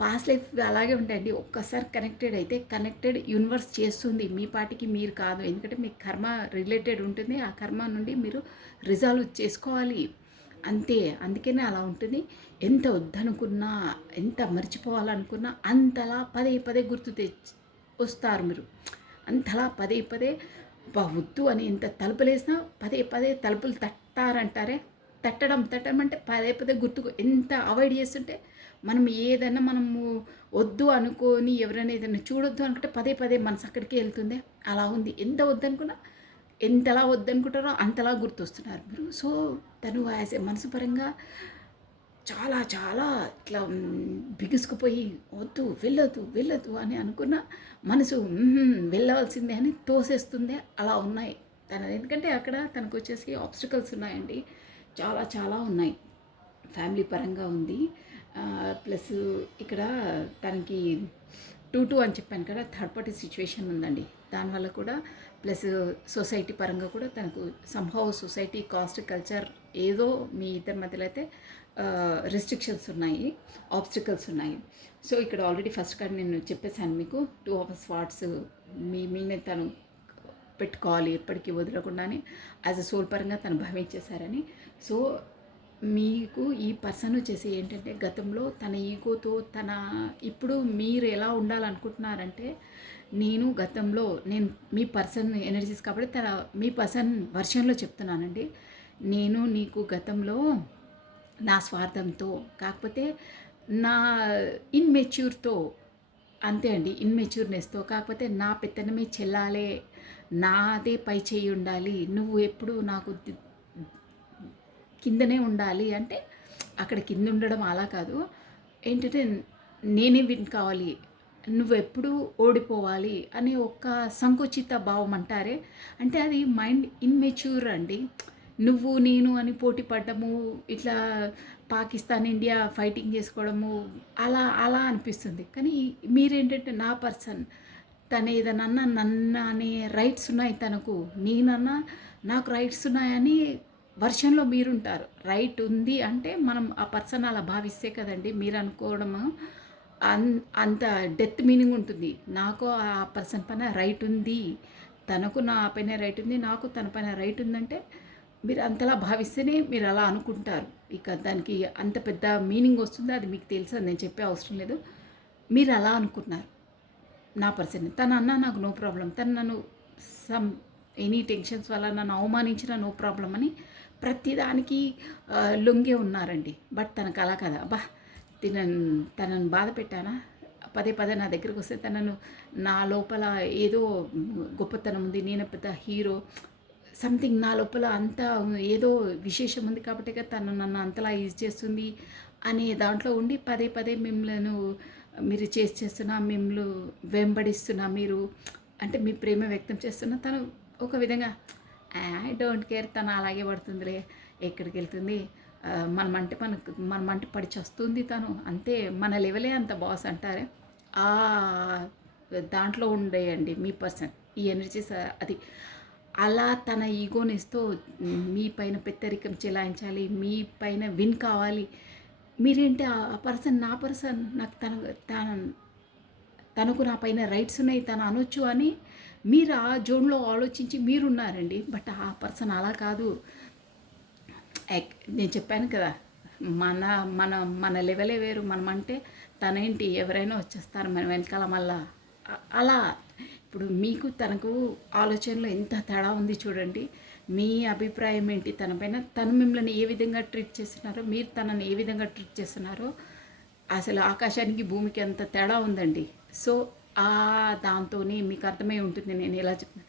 పాస్ట్ లైఫ్ అలాగే ఉంటాయండి. ఒక్కసారి కనెక్టెడ్ అయితే కనెక్టెడ్ యూనివర్స్ చేస్తుంది, మీ పాటికి మీరు కాదు. ఎందుకంటే మీ కర్మ రిలేటెడ్ ఉంటుంది, ఆ కర్మ నుండి మీరు రిజాల్వ్ చేసుకోవాలి అంతే. అందుకనే అలా ఉంటుంది. ఎంత వద్దనుకున్నా, ఎంత మర్చిపోవాలనుకున్నా అంతలా పదే గుర్తు వస్తారు మీరు. అంతలా పదే వద్దు అని ఎంత తలుపులేసినా పదే తలుపులు తట్టారంటారే, తట్టడం అంటే పదే గుర్తుకు ఎంత అవాయిడ్ చేస్తుంటే మనం ఏదైనా మనము వద్దు అనుకొని ఎవరైనా ఏదైనా చూడొద్దు అనుకుంటే పదే మనసు అక్కడికే వెళ్తుంది. అలా ఉంది. ఎంత వద్దనుకున్నా, ఎంతలా వద్దనుకుంటారో అంతలా గుర్తొస్తున్నారు మీరు. సో తను యాజ్ ఏ మనసు పరంగా చాలా ఇట్లా బిగుసుకుపోయి వద్దు, వెళ్ళొద్దు అని అనుకున్న మనసు వెళ్ళవలసిందే అని తోసేస్తుందే అలా ఉన్నాయి తనది. ఎందుకంటే అక్కడ తనకు వచ్చేసి ఆబ్స్టికల్స్ ఉన్నాయండి, చాలా ఉన్నాయి. ఫ్యామిలీ పరంగా ఉంది. ప్లస్ ఇక్కడ తనకి 2 అని చెప్పాను కదా, థర్డ్ పార్టీ సిచ్యువేషన్ ఉందండి. దానివల్ల కూడా ప్లస్ సొసైటీ పరంగా కూడా తనకు సంహౌ సొసైటీ, కాస్ట్, కల్చర్ ఏదో మీ ఇద్దరి మధ్యలో అయితే రెస్ట్రిక్షన్స్ ఉన్నాయి, ఆబ్స్టికల్స్ ఉన్నాయి. సో ఇక్కడ ఆల్రెడీ ఫస్ట్ కార్డ్ నేను చెప్పేశాను మీకు, 2 ఆఫ్ స్వార్డ్స్. మీనే తను పెట్టుకోవాలి ఎప్పటికీ వదలకుండానే యాజ్ అ సోల్ పరంగా తను భావించేశారని. సో మీకు ఈ పర్సన్ వచ్చేసి ఏంటంటే గతంలో తన ఈగోతో ఇప్పుడు మీరు ఎలా ఉండాలనుకుంటున్నారంటే, గతంలో నేను మీ పర్సన్ ఎనర్జీస్ కాబట్టి మీ పర్సన్ వర్షన్లో చెప్తున్నానండి. నేను నీకు గతంలో నా స్వార్థంతో, కాకపోతే నా ఇన్మెచ్యూర్తో, అంతే అండి, ఇన్మెచ్యూర్నెస్తో, కాకపోతే నా పెత్తనమే చెల్లాలే, నాదే పై చేయి ఉండాలి, నువ్వు ఎప్పుడు నాకు కిందనే ఉండాలి అంటే అక్కడ కింద ఉండడం అలా కాదు. ఏంటంటే నేనే విన్ కావాలి, నువ్వెప్పుడు ఓడిపోవాలి అనే ఒక సంకుచిత భావం అంటారే, అంటే అది మైండ్ ఇన్మెచ్యూర్ అండి. నువ్వు నేను అని పోటీ పడ్డము, ఇట్లా పాకిస్తాన్ ఇండియా ఫైటింగ్ చేసుకోవడము అలా అనిపిస్తుంది. కానీ మీరేంటంటే నా పర్సన్, తను ఏదన్నా నన్ను అనే రైట్స్ ఉన్నాయి తనకు, నేనన్నా నాకు రైట్స్ ఉన్నాయని వర్షన్లో మీరుంటారు. రైట్ ఉంది అంటే మనం ఆ పర్సన్ అలా భావిస్తే కదండి మీరు అనుకోవడము. అంత డెత్ మీనింగ్ ఉంటుంది. నాకు ఆ పర్సన్ పైన రైట్ ఉంది, తనకు నా పైన రైట్ ఉంది, నాకు తన పైన రైట్ ఉందంటే మీరు అంతలా భావిస్తేనే మీరు అలా అనుకుంటారు. ఇక దానికి అంత పెద్ద మీనింగ్ వస్తుంది, అది మీకు తెలుసు, నేను చెప్పే అవసరం లేదు. మీరు అలా అనుకున్నారు నా పర్సన్. తను అన్నా నాకు నో ప్రాబ్లం, తను నన్ను ఎనీ టెన్షన్స్ వల్ల నన్ను అవమానించిన నో ప్రాబ్లం అని ప్రతిదానికి లొంగే ఉన్నారండి. బట్ తనకు అలా కదా, అబ్బా తనను బాధ పెట్టానా, పదే నా దగ్గరికి వస్తే తనను నా లోపల ఏదో గొప్పతనం ఉంది, నేను పెద్ద హీరో సంథింగ్, నా లోపల అంతా ఏదో విశేషం ఉంది కాబట్టి తను నన్ను అంతలా యూజ్ చేస్తుంది అనే దాంట్లో ఉండి పదే పదే మిమ్మల్ని మీరు చేస్తున్నా మిమ్మల్ని వెంబడిస్తున్నా మీరు అంటే మీ ప్రేమ వ్యక్తం చేస్తున్నా తను ఒక విధంగా ఐ డోంట్ కేర్ తను అలాగే పడుతుందిలే ఎక్కడికి వెళ్తుంది మనమంటే పడి చస్తుంది తను అంతే మన లెవెలే అంత బాస్ అంటారే ఆ దాంట్లో ఉండేయండి మీ పర్సన్ ఈ ఎనర్జీస్ అది అలా తన ఈగోనిస్తూ మీ పైన పెత్తరికం చెలాయించాలి మీ పైన విన్ కావాలి మీరేంటి ఆ పర్సన్ నా పర్సన్ నాకు తనకు నా పైన రైట్స్ ఉన్నాయి తను అనొచ్చు అని మీరు ఆ జోన్లో ఆలోచించి మీరున్నారండి. బట్ ఆ పర్సన్ అలా కాదు. నేను చెప్పాను కదా, మన మన మన లెవెలే వేరు. మనం అంటే తనేంటి ఎవరైనా వచ్చేస్తారు మన వెనకాల మళ్ళా అలా. ఇప్పుడు మీకు తనకు ఆలోచనలో ఎంత తేడా ఉంది చూడండి. మీ అభిప్రాయం ఏంటి తనపైన? తను మిమ్మల్ని ఏ విధంగా ట్రీట్ చేస్తున్నారో, మీరు తనని ఏ విధంగా ట్రీట్ చేస్తున్నారో, అసలు ఆకాశానికి భూమికి అంత తేడా ఉందండి. సో దాంతోనే మీకు అర్థమై ఉంటుంది నేను ఎలా చెప్తున్నా.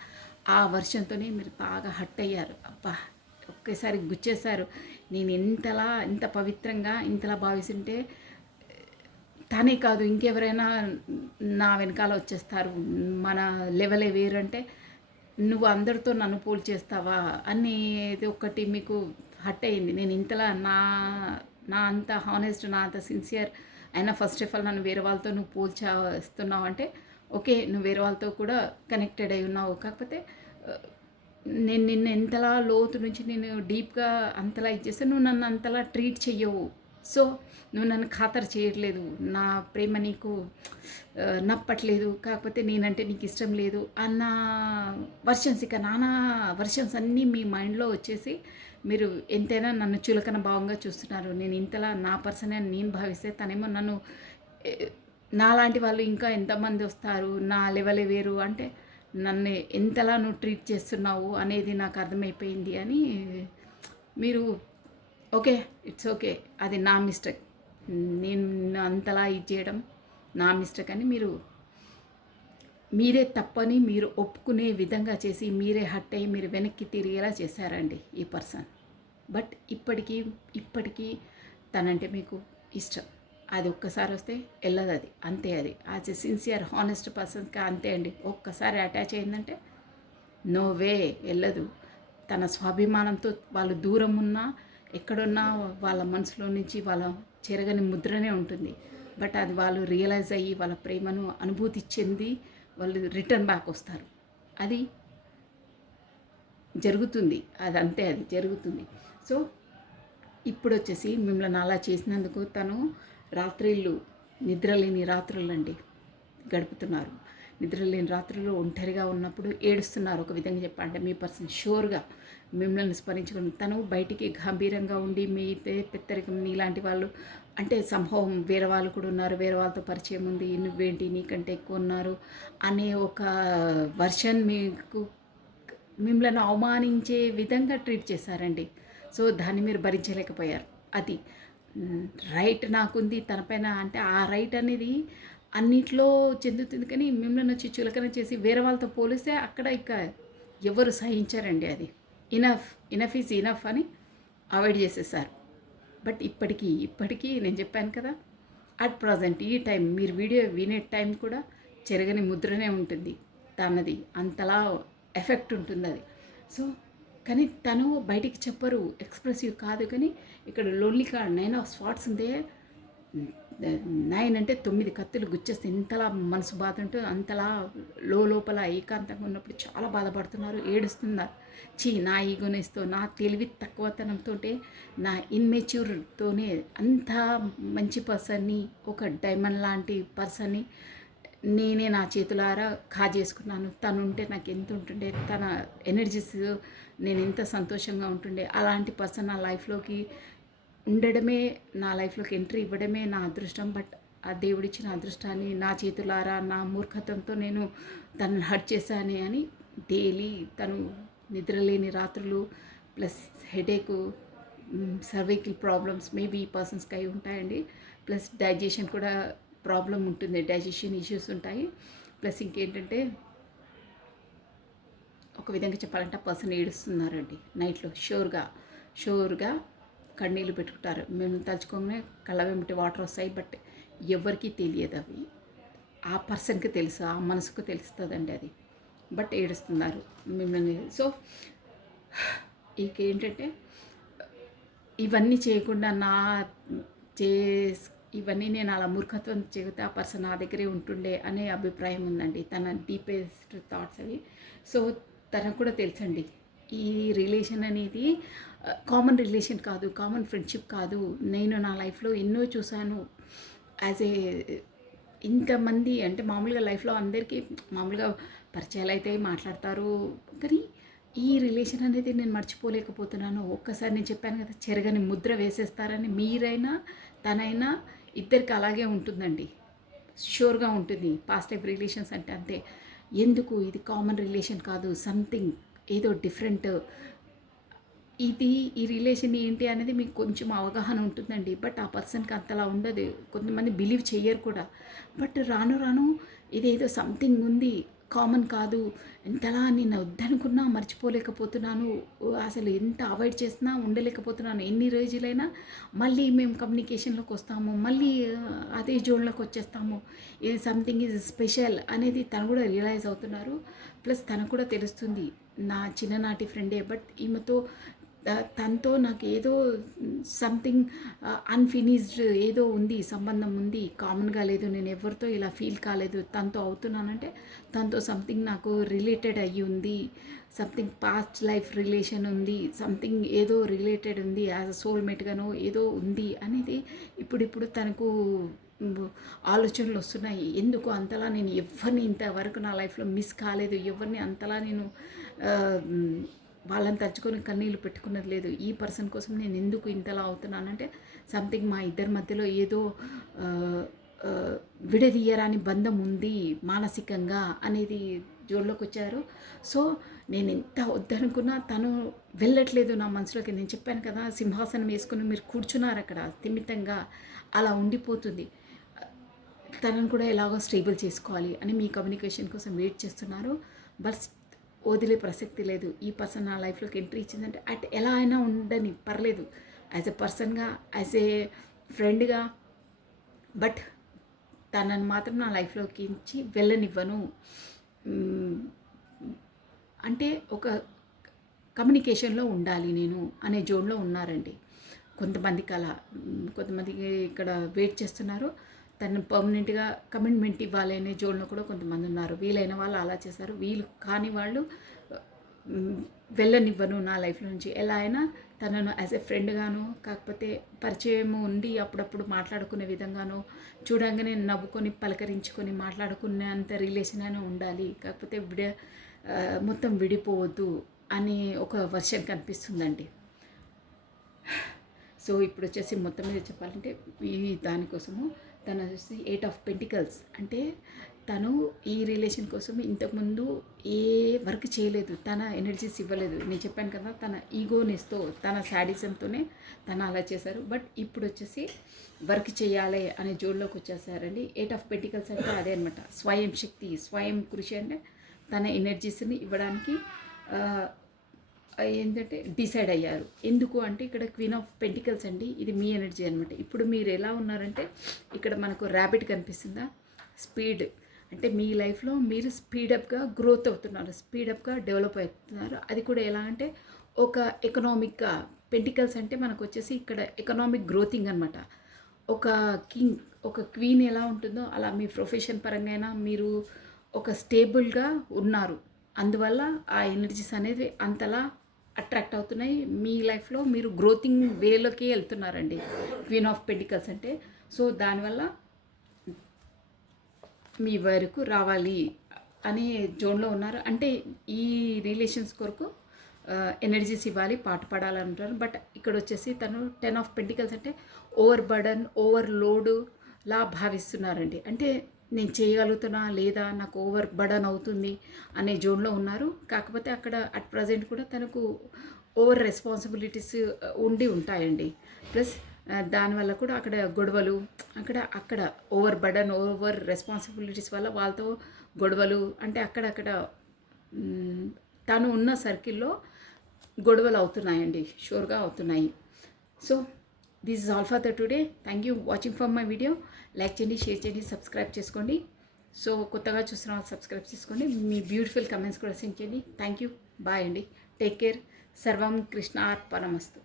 ఆ వర్షంతోనే మీరు బాగా హట్ అయ్యారు. అబ్బా ఒకేసారి గుచ్చేశారు. నేను ఇంత పవిత్రంగా ఇంతలా భావిస్తుంటే తానే కాదు ఇంకెవరైనా నా వెనకాల వచ్చేస్తారు, మన లెవెలే వేరంటే నువ్వు అందరితో నన్ను పోల్ చేస్తావా అనేది ఒకటి మీకు హట్ అయింది. నేను ఇంతలా నా అంత హానెస్ట్, నా అంత సిన్సియర్ అయినా ఫస్ట్ ఆఫ్ ఆల్ నన్ను వేరే వాళ్ళతో నువ్వు పోల్చేస్తున్నావు అంటే ఓకే, నువ్వు వేరే వాళ్ళతో కూడా కనెక్టెడ్ అయి ఉన్నావు. కాకపోతే నేను నిన్ను ఎంతలా లోతు నుంచి నేను డీప్గా అంతలా ఇచ్చేస్తే నువ్వు నన్ను అంతలా ట్రీట్ చెయ్యవు. సో నువ్వు నన్ను ఖాతరు చేయట్లేదు, నా ప్రేమ నీకు నప్పట్లేదు, కాకపోతే నేనంటే నీకు ఇష్టం లేదు అన్న వర్షన్స్, ఇక నానా వర్షన్స్ అన్నీ మీ మైండ్లో వచ్చేసి మీరు ఎంతైనా నన్ను చులకన భావంగా చూస్తున్నారు. నేను ఇంతలా నా పర్సన్ అని నేను భావిస్తే తనేమో నన్ను నాలాంటి వాళ్ళు ఇంకా ఎంతమంది వస్తారు, నా లెవెల్ వేరు అంటే నన్ను ఎంతలా నువ్వు ట్రీట్ చేస్తున్నావు అనేది నాకు అర్థమైపోయింది అని మీరు ఓకే, ఇట్స్ ఓకే, అది నా మిస్టేక్, నేను అంతలా ఇది చేయడం నా మిస్టేక్ అని మీరే తప్పని మీరు ఒప్పుకునే విధంగా చేసి మీరే హట్ అయ్యి మీరు వెనక్కి తిరిగేలా చేశారండి ఈ పర్సన్. బట్ ఇప్పటికీ తనంటే మీకు ఇష్టం. అది ఒక్కసారి వస్తే వెళ్ళదు, అది అంతే. అది యాజ్ ఎ సిన్సియర్ హానెస్ట్ పర్సన్కి అంతే అండి. ఒక్కసారి అటాచ్ అయిందంటే నో వే, వెళ్ళదు. తన స్వాభిమానంతో వాళ్ళు దూరం ఉన్నా ఎక్కడున్నా వాళ్ళ మనసులో నుంచి వాళ్ళ చెరగని ముద్రనే ఉంటుంది. బట్ అది వాళ్ళు రియలైజ్ అయ్యి వాళ్ళ ప్రేమను అనుభూతి చెంది వాళ్ళు రిటర్న్ బ్యాక్ వస్తారు. అది జరుగుతుంది, అది అంతే, అది జరుగుతుంది. సో ఇప్పుడు వచ్చేసి మిమ్మల్ని అలా చేసినందుకు తను రాత్రిళ్ళు నిద్రలేని రాత్రులండి గడుపుతున్నారు. నిద్రలేని రాత్రుల్లో ఒంటరిగా ఉన్నప్పుడు ఏడుస్తున్నారు. ఒక విధంగా చెప్పాలంటే మీ పర్సన్ షూర్గా మిమ్మల్ని స్మరించుకుని తను బయటికి గంభీరంగా ఉండి మీతే పెత్తరికం నీలాంటి వాళ్ళు అంటే సంభవం వేరే వాళ్ళు కూడా ఉన్నారు, వేరే వాళ్ళతో పరిచయం ఉంది, నువ్వేంటి నీకంటే ఎక్కువ ఉన్నారు అనే ఒక వర్షన్ మీకు మిమ్మల్ని అవమానించే విధంగా ట్రీట్ చేశారండి. సో దాన్ని మీరు భరించలేకపోయారు. అది రైట్ నాకుంది తనపైన అంటే ఆ రైట్ అనేది అన్నిట్లో చెందుతుంది, కానీ మిమ్మల్ని వచ్చి చులకన చేసి వేరే వాళ్ళతో పోలిస్తే అక్కడ ఇక ఎవరు సహించారండి. అది ఇనఫ్ ఈజ్ ఇనఫ్ అని అవాయిడ్ చేసేసారు. బట్ ఇప్పటికీ నేను చెప్పాను కదా, అట్ ప్రజెంట్ ఈ టైం మీరు వీడియో వినే టైం కూడా చెరగని ముద్రనే ఉంటుంది తనది, అంతలా ఎఫెక్ట్ ఉంటుంది అది. సో కానీ తను బయటికి చెప్పరు, ఎక్స్ప్రెసివ్ కాదు. కానీ ఇక్కడ లోన్లీ కార్డ్ 9 ఆఫ్ స్పాట్స్ ఉందే, 9 అంటే 9 కత్తులు గుచ్చేస్తే ఇంతలా మనసు బాధ ఉంటే అంతలా లోపల ఏకాంతంగా ఉన్నప్పుడు చాలా బాధపడుతున్నారు, ఏడుస్తున్నారు. నా ఈగోనేస్తో, నా తెలివి తక్కువతనంతో, నా ఇన్మెచ్యూర్తోనే అంత మంచి పర్సన్ని, ఒక డైమండ్ లాంటి పర్సన్ని నేనే నా చేతులారా కాజేసుకున్నాను. తను ఉంటే నాకు ఎంత ఉంటుండే, తన ఎనర్జీస్ నేను ఎంత సంతోషంగా ఉంటుండే. అలాంటి పర్సన్ నా లైఫ్లోకి ఉండడమే, నా లైఫ్లోకి ఎంట్రీ ఇవ్వడమే నా అదృష్టం. బట్ ఆ దేవుడిచ్చిన అదృష్టాన్ని నా చేతులారా నా మూర్ఖత్వంతో నేను తనని హర్ట్ చేశానే అని డైలీ తను నిద్రలేని రాత్రులు plus headache, cervical problems maybe ఈ పర్సన్స్కి అయి ఉంటాయండి. ప్లస్ డైజెషన్ కూడా ప్రాబ్లం ఉంటుంది, డైజెషన్ ఇష్యూస్ ఉంటాయి. ప్లస్ ఇంకేంటంటే ఒక విధంగా చెప్పాలంటే పర్సన్ ఏడుస్తున్నారండి నైట్లో షూర్గా కన్నీళ్ళు పెట్టుకుంటారు. మేము తలుచుకోగానే కళ్ళ వెంబటి వాటర్ వస్తాయి. బట్ ఎవరికీ తెలియదు అవి. ఆ పర్సన్‌కి తెలుసు. ఆ మనసుకు తెలుస్తదండి అది. బట్ ఏడుస్తున్నారు మిమ్మల్ని. సో ఇకేంటంటే ఇవన్నీ చేయకుండా చేస్ ఇవన్నీ నేను అలా మూర్ఖత్వం చెబితే ఆ పర్సన్ నా దగ్గరే ఉంటుండే అనే అభిప్రాయం ఉందండి. తన డీపెస్ట్ థాట్స్ అవి. సో తనకు కూడా తెలుసండి. ఈ రిలేషన్ అనేది కామన్ రిలేషన్ కాదు, కామన్ ఫ్రెండ్షిప్ కాదు. నేను నా లైఫ్‌లో ఎన్నో చూశాను. యాజ్ ఏ ఇంతమంది అంటే మామూలుగా లైఫ్‌లో అందరికీ మామూలుగా పరిచయాలైతే మాట్లాడతారు. కానీ ఈ రిలేషన్ అనేది నేను మర్చిపోలేకపోతున్నాను. ఒక్కసారి నేను చెప్పాను కదా! చెరగని ముద్ర వేసేస్తారని. మీరైనా, తనైనా ఇద్దరికి అలాగే ఉంటుందండి. ష్యూర్‌గా ఉంటుంది. పాస్ట్ లైఫ్ రిలేషన్స్ అంటే అంతే. ఎందుకు ఇది కామన్ రిలేషన్ కాదు. సంథింగ్ ఏదో డిఫరెంట్. ఈ రిలేషన్ ఏంటి అనేది మీకు కొంచెం అవగాహన ఉంటుందండి. బట్ ఆ పర్సన్‌కి అంతలా ఉండదు. కొంతమంది బిలీవ్ చెయ్యరు కూడా. బట్ రాను రాను ఇదేదో సంథింగ్ ఉంది. కామన్ కాదు. ఎంతలా నేను వద్దనుకున్నా మర్చిపోలేకపోతున్నాను. అసలు ఎంత అవాయిడ్ చేసినా ఉండలేకపోతున్నాను. ఎన్ని రోజులైనా మళ్ళీ మేము కమ్యూనికేషన్‌లోకి వస్తాము. మళ్ళీ అదే జోన్‌లోకి వచ్చేస్తాము. ఇది సంథింగ్ ఈజ్ స్పెషల్ అనేది తను కూడా రియలైజ్ అవుతున్నారు. ప్లస్ తనకు కూడా తెలుస్తుంది. నా చిన్ననాటి ఫ్రెండే. బట్ ఈమెతో తనతో నాకు ఏదో సంథింగ్ అన్‌ఫినిష్డ్ ఏదో ఉంది. సంబంధం ఉంది. కామన్‌గా లేదు. నేను ఎవరితో ఇలా ఫీల్ కాలేదు. తనతో అవుతున్నానంటే తనతో సంథింగ్ నాకు రిలేటెడ్ అయ్యి ఉంది. సంథింగ్ పాస్ట్ లైఫ్ రిలేషన్ ఉంది. సంథింగ్ ఏదో రిలేటెడ్ ఉంది. యాజ్ అ సోల్‌మేట్‌గానో ఏదో ఉంది అనేది ఇప్పుడిప్పుడు తనకు ఆలోచనలు వస్తున్నాయి. ఎందుకు అంతలా నేను ఎవరిని ఇంతవరకు నా లైఫ్‌లో మిస్ కాలేదు. ఎవరిని అంతలా నేను వాళ్ళని తలుచుకొని కన్నీళ్ళు పెట్టుకున్నది లేదు. ఈ పర్సన్ కోసం నేను ఎందుకు ఇంతలా అవుతున్నానంటే సంథింగ్ మా ఇద్దరి మధ్యలో ఏదో విడదీయరాని బంధం ఉంది మానసికంగా అనేది జోడ్లోకి వచ్చారు. సో నేను ఎంత వద్దనుకున్నా తను వెళ్ళట్లేదు నా మనసులోకి. నేను చెప్పాను కదా, సింహాసనం వేసుకుని మీరు కూర్చున్నారు అక్కడ స్థిమితంగా, అలా ఉండిపోతుంది. తనను కూడా ఎలాగో స్టేబుల్ చేసుకోవాలి అని మీ కమ్యూనికేషన్ కోసం వెయిట్ చేస్తున్నారు. బట్ వదిలే ప్రసక్తి లేదు. ఈ పర్సన్ నా లైఫ్లోకి ఎంట్రీ ఇచ్చిందంటే ఎలా అయినా ఉండని పర్లేదు. యాజ్ ఎ పర్సన్గా, యాజ్ ఏ ఫ్రెండ్గా. బట్ తనని మాత్రం నా లైఫ్లోకి ఇచ్చి వెళ్ళనివ్వను. అంటే ఒక కమ్యూనికేషన్లో ఉండాలి నేను అనే జోన్లో ఉన్నారండి. కొంతమందికి అలా, కొంతమందికి ఇక్కడ వెయిట్ చేస్తున్నారు. తను పర్మనెంట్గా కమిట్మెంట్ ఇవ్వాలి అనే జోన్లో కూడా కొంతమంది ఉన్నారు. వీలైన వాళ్ళు అలా చేశారు. వీలు కాని వాళ్ళు వెళ్ళనివ్వను నా లైఫ్ నుంచి. ఎలా అయినా తనను యాజ్ ఎ ఫ్రెండ్గాను, కాకపోతే పరిచయం ఉండి అప్పుడప్పుడు మాట్లాడుకునే విధంగానో, చూడంగానే నవ్వుకొని పలకరించుకొని మాట్లాడుకునేంత రిలేషన్ అయినా ఉండాలి. కాకపోతే మొత్తం విడిపోవద్దు అనే ఒక వర్షన్ కనిపిస్తుందండి. సో ఇప్పుడు వచ్చేసి మొత్తం మీద చెప్పాలంటే ఈ దానికోసము తను వచ్చేసి 8 ఆఫ్ పెంటికల్స్. అంటే తను ఈ రిలేషన్ కోసం ఇంతకుముందు ఏ వర్క్ చేయలేదు. తన ఎనర్జీస్ ఇవ్వలేదు. నేను చెప్పాను కదా, తన ఈగోనెస్తో, తన శాడిజంతోనే తను అలా చేశారు. బట్ ఇప్పుడు వచ్చేసి వర్క్ చేయాలి అనే జోన్లోకి వచ్చేసారండి. 8 ఆఫ్ పెంటికల్స్ అంటే అదే అనమాట. స్వయం శక్తి, స్వయం కృషి. అంటే తన ఎనర్జీస్ని ఇవ్వడానికి ఏంటంటే డిసైడ్ అయ్యారు. ఎందుకు అంటే ఇక్కడ క్వీన్ ఆఫ్ పెంటికల్స్ అండి. ఇది మీ ఎనర్జీ అనమాట. ఇప్పుడు మీరు ఎలా ఉన్నారంటే ఇక్కడ మనకు ర్యాబిట్ కనిపిస్తుందా, స్పీడ్. అంటే మీ లైఫ్లో మీరు స్పీడప్గా గ్రోత్ అవుతున్నారు, స్పీడప్గా డెవలప్ అవుతున్నారు. అది కూడా ఎలా అంటే ఒక ఎకనామిక్గా. పెంటికల్స్ అంటే మనకు వచ్చేసి ఇక్కడ ఎకనామిక్ గ్రోతింగ్ అనమాట. ఒక కింగ్, ఒక క్వీన్ ఎలా ఉంటుందో అలా మీ ప్రొఫెషన్ పరంగా అయినా మీరు ఒక స్టేబుల్గా ఉన్నారు. అందువల్ల ఆ ఎనర్జీస్ అనేది అంతలా అట్రాక్ట్ అవుతున్నాయి. మీ లైఫ్లో మీరు గ్రోతింగ్ వేలోకి వెళ్తున్నారండి క్వీన్ ఆఫ్ పెంటికల్స్ అంటే. సో దానివల్ల మీ వరకు రావాలి అనే జోన్లో ఉన్నారు. అంటే ఈ రిలేషన్స్ కొరకు ఎనర్జీస్ ఇవ్వాలి, పాట పాడాలంటారు. బట్ ఇక్కడ వచ్చేసి తను 10 ఆఫ్ పెంటికల్స్ అంటే ఓవర్ బర్డన్, ఓవర్ లోడ్ లా భావిస్తున్నారండి. అంటే నేను చేయగలుగుతున్నా లేదా, నాకు ఓవర్ బర్డన్ అవుతుంది అనే జోన్లో ఉన్నారు. కాకపోతే అక్కడ అట్ ప్రజెంట్ కూడా తనకు ఓవర్ రెస్పాన్సిబిలిటీస్ ఉండి ఉంటాయండి. ప్లస్ దానివల్ల కూడా అక్కడ గొడవలు, అక్కడ ఓవర్ బర్డన్, ఓవర్ రెస్పాన్సిబిలిటీస్ వల్ల వాళ్ళతో గొడవలు. అంటే అక్కడక్కడ తను ఉన్న సర్కిల్లో గొడవలు అవుతున్నాయండి, షూర్గా అవుతున్నాయి. So this is all for the today. Thank you watching for my video. Like చేయండి, షేర్ చేయండి, సబ్స్క్రైబ్ చేసుకోండి. సో కొత్తగా చూస్తున్న వాళ్ళు సబ్స్క్రైబ్ చేసుకోండి. మీ బ్యూటిఫుల్ కమెంట్స్ కూడా సెండ్ చేయండి. Thank you. బాయ్ అండి. Take care. సర్వం కృష్ణ అర్పణమస్తు.